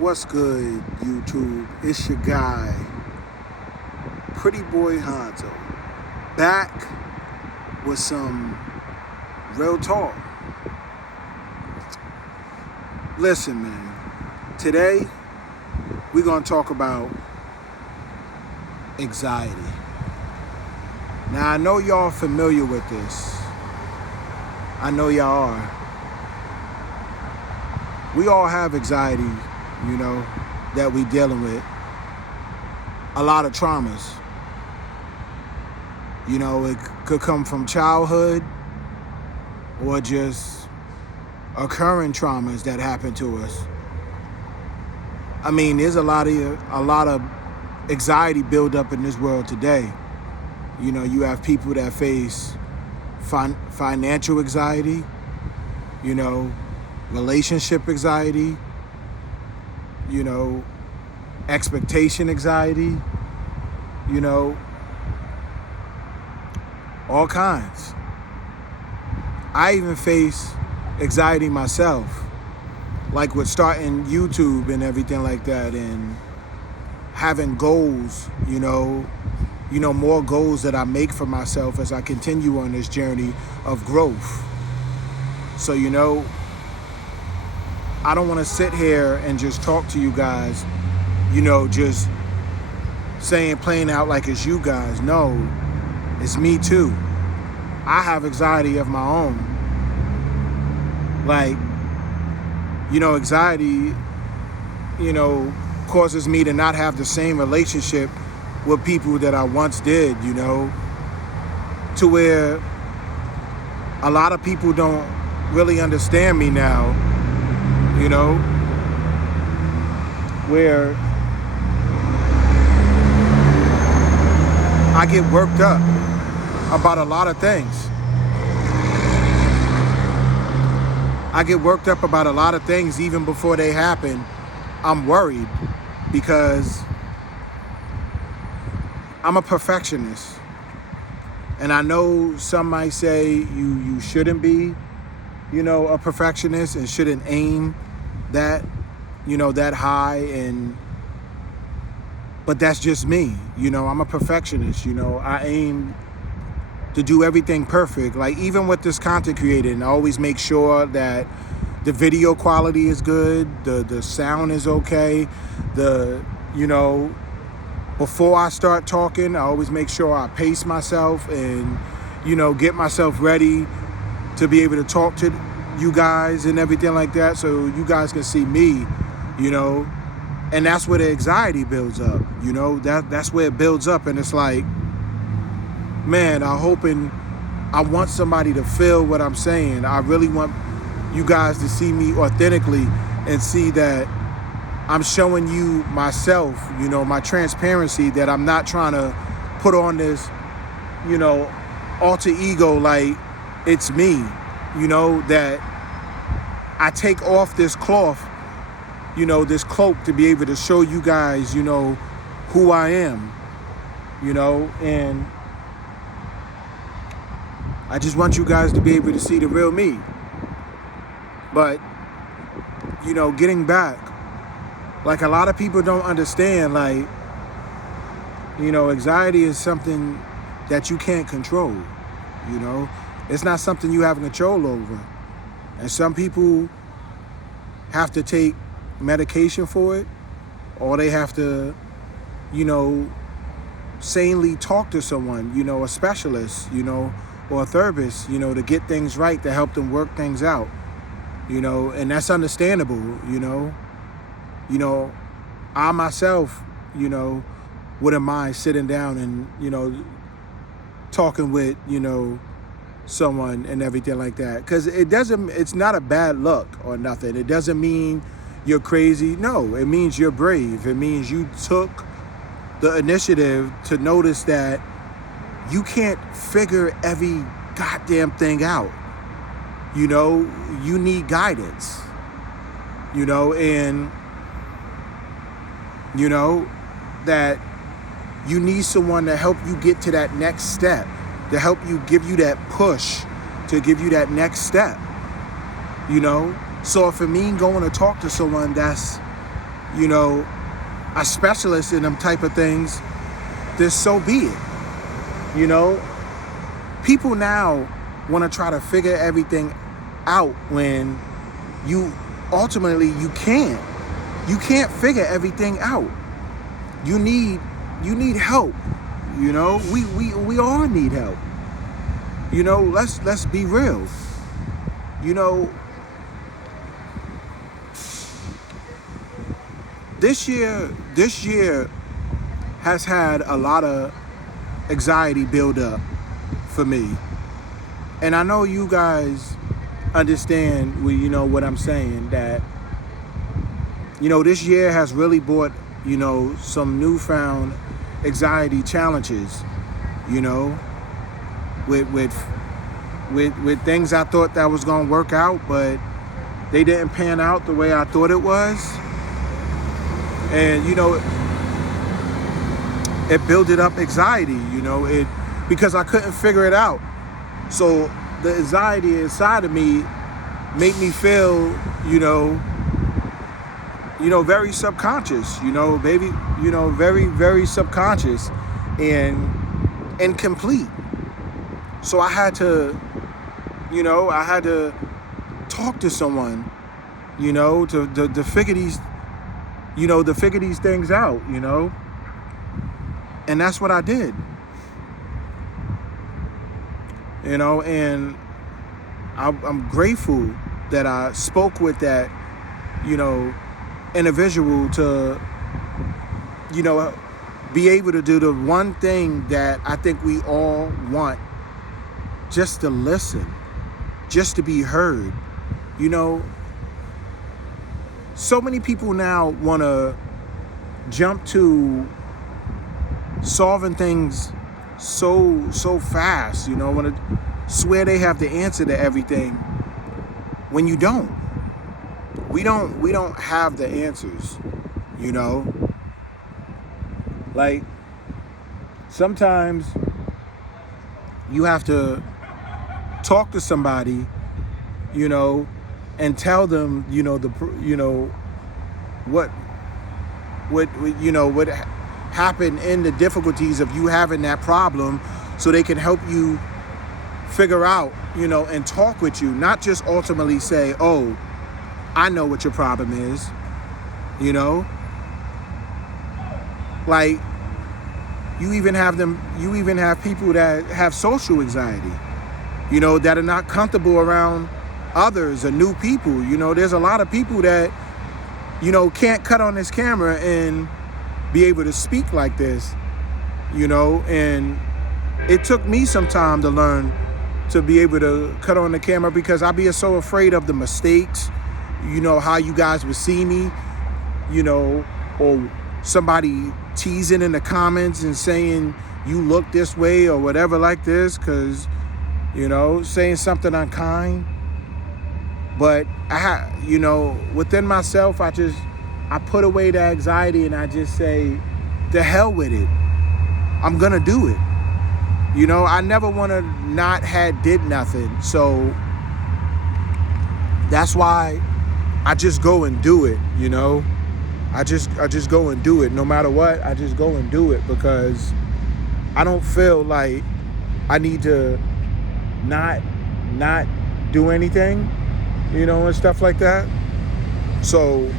What's good, YouTube? It's your guy, Pretty Boy Hanzo, back with some real talk. Listen, man, today we're going to talk about anxiety. Now, I know y'all familiar with this. I know y'all are. We all have anxiety, that we dealing with. A lot of traumas. It could come from childhood or just occurring traumas that happen to us. I mean, there's a lot of anxiety build up in this world today. You have people that face financial anxiety, relationship anxiety, expectation anxiety, all kinds. I even face anxiety myself, like with starting YouTube and everything like that, and having goals, more goals that I make for myself as I continue on this journey of growth. So, I don't want to sit here and just talk to you guys, just playing out like it's you guys. No, it's me too. I have anxiety of my own. Like, anxiety, causes me to not have the same relationship with people that I once did, to where a lot of people don't really understand me now, where I get worked up about a lot of things. I get worked up about a lot of things even before they happen. I'm worried because I'm a perfectionist. And I know some might say you shouldn't be, a perfectionist and shouldn't aim that, that high, but that's just me. I'm a perfectionist. I aim to do everything perfect. Like even with this content creating, I always make sure that the video quality is good, the sound is okay, before I start talking, I always make sure I pace myself and, get myself ready to be able to talk to you guys and everything like that, so you guys can see me, and that's where the anxiety builds up, that's where it builds up. And it's like, man, I want somebody to feel what I'm saying. I really want you guys to see me authentically and see that I'm showing you myself, my transparency, that I'm not trying to put on this, alter ego like it's me, that I take off this cloth, this cloak to be able to show you guys, who I am, and I just want you guys to be able to see the real me. But, getting back, like a lot of people don't understand, like, anxiety is something that you can't control, It's not something you have control over. And some people have to take medication for it, or they have to, sanely talk to someone, a specialist, or a therapist, to get things right, to help them work things out, and that's understandable, I myself, wouldn't mind sitting down and, talking with, someone and everything like that. Because it's not a bad look or nothing. It doesn't mean you're crazy. No, it means you're brave. It means you took the initiative to notice that you can't figure every goddamn thing out. You need guidance, and that you need someone to help you get to that next step, to help you, give you that push, to give you that next step, So if it means going to talk to someone that's you know, a specialist in them type of things, then so be it. You know, people now want to try to figure everything out when you ultimately you can't. You can't figure everything out. You need help. You know, we all need help. You know, let's be real. You know, this year has had a lot of anxiety build up for me. And I know you guys understand what I'm saying, that this year has really brought, some newfound anxiety challenges, with things I thought that was going to work out, but they didn't pan out the way I thought it was. And, it built up anxiety, because I couldn't figure it out. So the anxiety inside of me made me feel, very subconscious, very, very subconscious and incomplete. So I had to talk to someone, to figure these, to figure these things out, and that's what I did, and I'm grateful that I spoke with that, individual to, be able to do the one thing that I think we all want, just to listen, just to be heard. So many people now want to jump to solving things so fast, want to swear they have the answer to everything when you don't. We don't have the answers, Like, sometimes you have to talk to somebody, and tell them, what happened in the difficulties of you having that problem, so they can help you figure out, and talk with you, not just ultimately say, oh, I know what your problem is, like, you even have people that have social anxiety, that are not comfortable around others or new people. There's a lot of people that, can't cut on this camera and be able to speak like this, and it took me some time to learn to be able to cut on the camera, because I'd be so afraid of the mistakes, how you guys would see me, or somebody teasing in the comments and saying you look this way or whatever like this, because, saying something unkind. But within myself, I put away the anxiety and I just say, the hell with it. I'm going to do it. I never want to not did nothing. So that's why I just go and do it, I just go and do it. No matter what, I just go and do it, because I don't feel like I need to not do anything, and stuff like that. So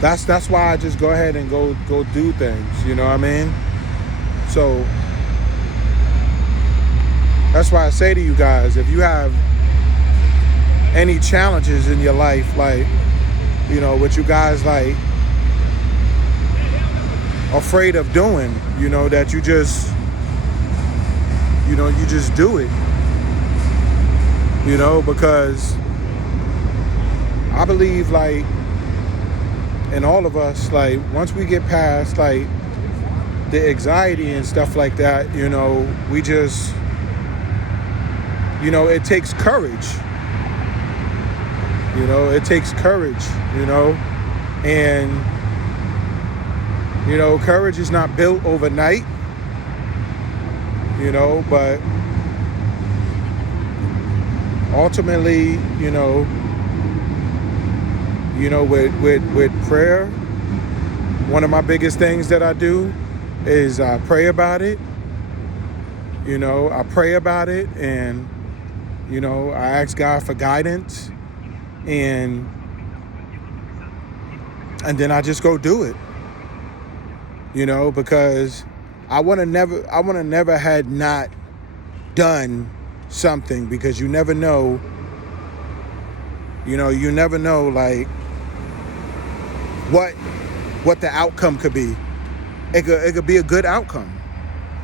that's why I just go ahead and go do things, you know what I mean? So that's why I say to you guys, if you have any challenges in your life, like, what you guys like afraid of doing, that you just do it, because I believe, like, in all of us, like, once we get past, like, the anxiety and stuff like that, we just, it takes courage. It takes courage, and, courage is not built overnight, but ultimately, With prayer, one of my biggest things that I do is I pray about it. I pray about it, and I ask God for guidance, and then I just go do it. Because I want to never had not done something, because you never know. You never know, like, what the outcome could be. It could be a good outcome.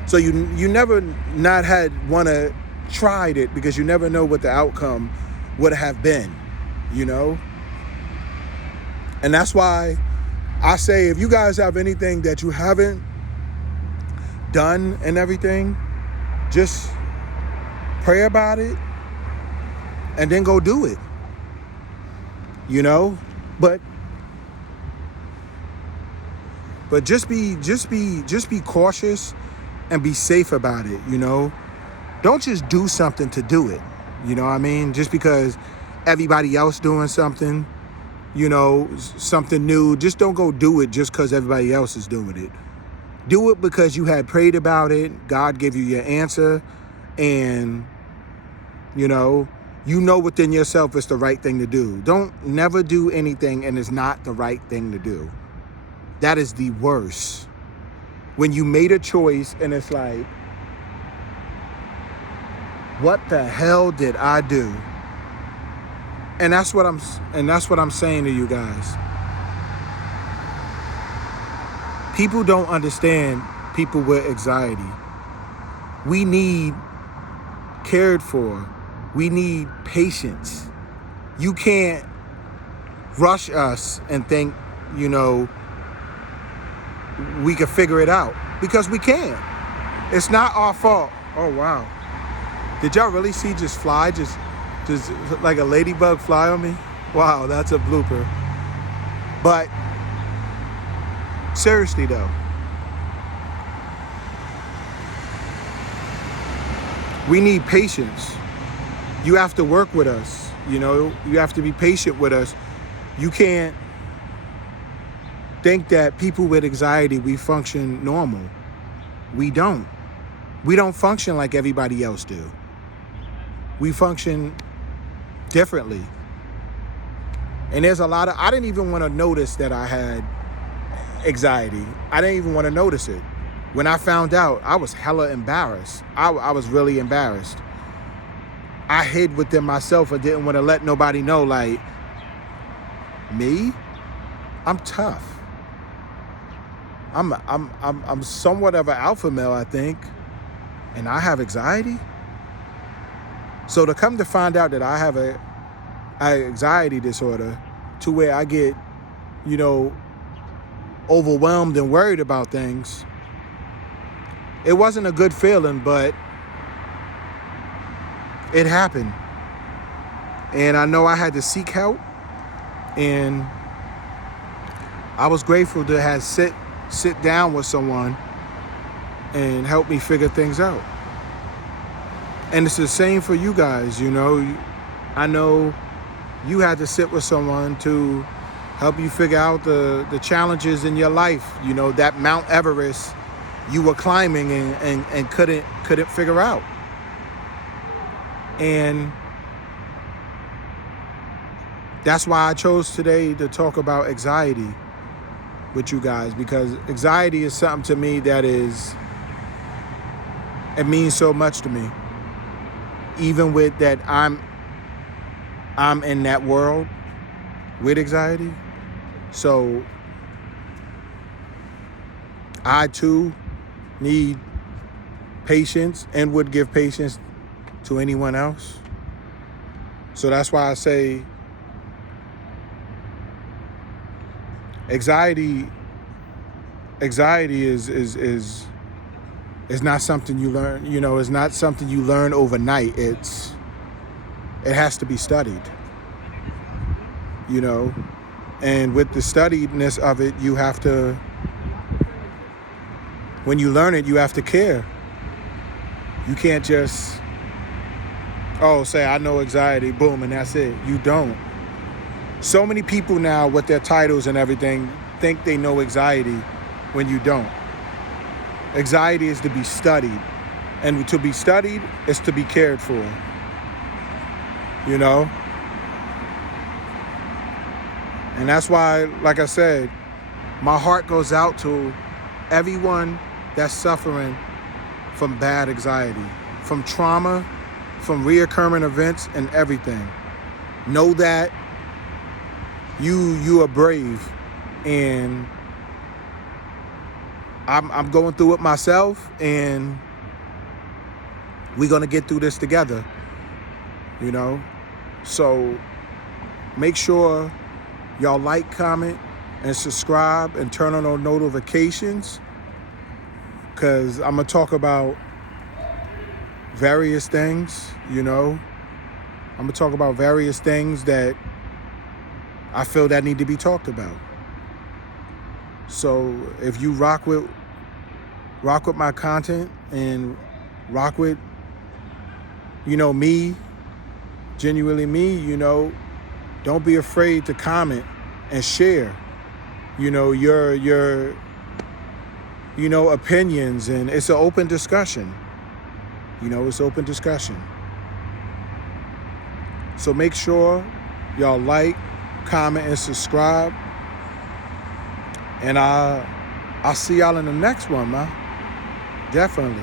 So you never not had want to tried it, because you never know what the outcome would have been, And that's why I say, if you guys have anything that you haven't done and everything, just pray about it and then go do it. But just be cautious and be safe about it. Don't just do something to do it. You know what I mean? Just because everybody else doing something, something new, just don't go do it just because everybody else is doing it. Do it because you had prayed about it. God gave you your answer, and you know within yourself it's the right thing to do. Don't never do anything and it's not the right thing to do. That is the worst. When you made a choice and it's like, what the hell did I do? And that's what I'm saying to you guys. People don't understand people with anxiety. We need cared for. We need patience. You can't rush us and think, we can figure it out, because we can't. It's not our fault. Oh, wow. Did y'all really see just like a ladybug fly on me? Wow, that's a blooper. But seriously though, we need patience. You have to work with us. You have to be patient with us. You can't think that people with anxiety, we function normal. We don't. We don't function like everybody else do. We function differently. And there's a lot of, I didn't even want to notice that I had anxiety. I didn't even want to notice it. When I found out, I was hella embarrassed. I was really embarrassed. I hid within myself and didn't want to let nobody know, like, me? I'm tough. I'm somewhat of an alpha male, I think, and I have anxiety. So to come to find out that I have an anxiety disorder, to where I get, overwhelmed and worried about things, it wasn't a good feeling, but it happened. And I know I had to seek help, and I was grateful to have sit down with someone and help me figure things out. And it's the same for you guys, I know you had to sit with someone to help you figure out the challenges in your life, that Mount Everest you were climbing and couldn't figure out. And that's why I chose today to talk about anxiety with you guys, because anxiety is something to me that it means so much to me. Even with that, I'm in that world with anxiety. So I too need patience and would give patience to anyone else. So that's why I say anxiety is not something you learn, it's not something you learn overnight. It has to be studied, and with the studiedness of it, you have to, when you learn it, you have to care. You can't just, say I know anxiety, boom, and that's it. You don't. So many people now with their titles and everything think they know anxiety when you don't. Anxiety is to be studied. And to be studied is to be cared for. You know? And that's why, like I said, my heart goes out to everyone that's suffering from bad anxiety, from trauma, from reoccurring events and everything. Know that you are brave, and I'm going through it myself, and we're gonna get through this together, you know? So make sure y'all like, comment, and subscribe, and turn on notifications, because I'm gonna talk about various things, you know? I'm gonna talk about various things that I feel that need to be talked about. So if you rock with my content and rock with, you know, me, genuinely me, you know, don't be afraid to comment and share, you know, your you know, opinions, and it's an open discussion. You know, it's open discussion. So make sure y'all like, comment, and subscribe. And I'll see y'all in the next one, man. Definitely.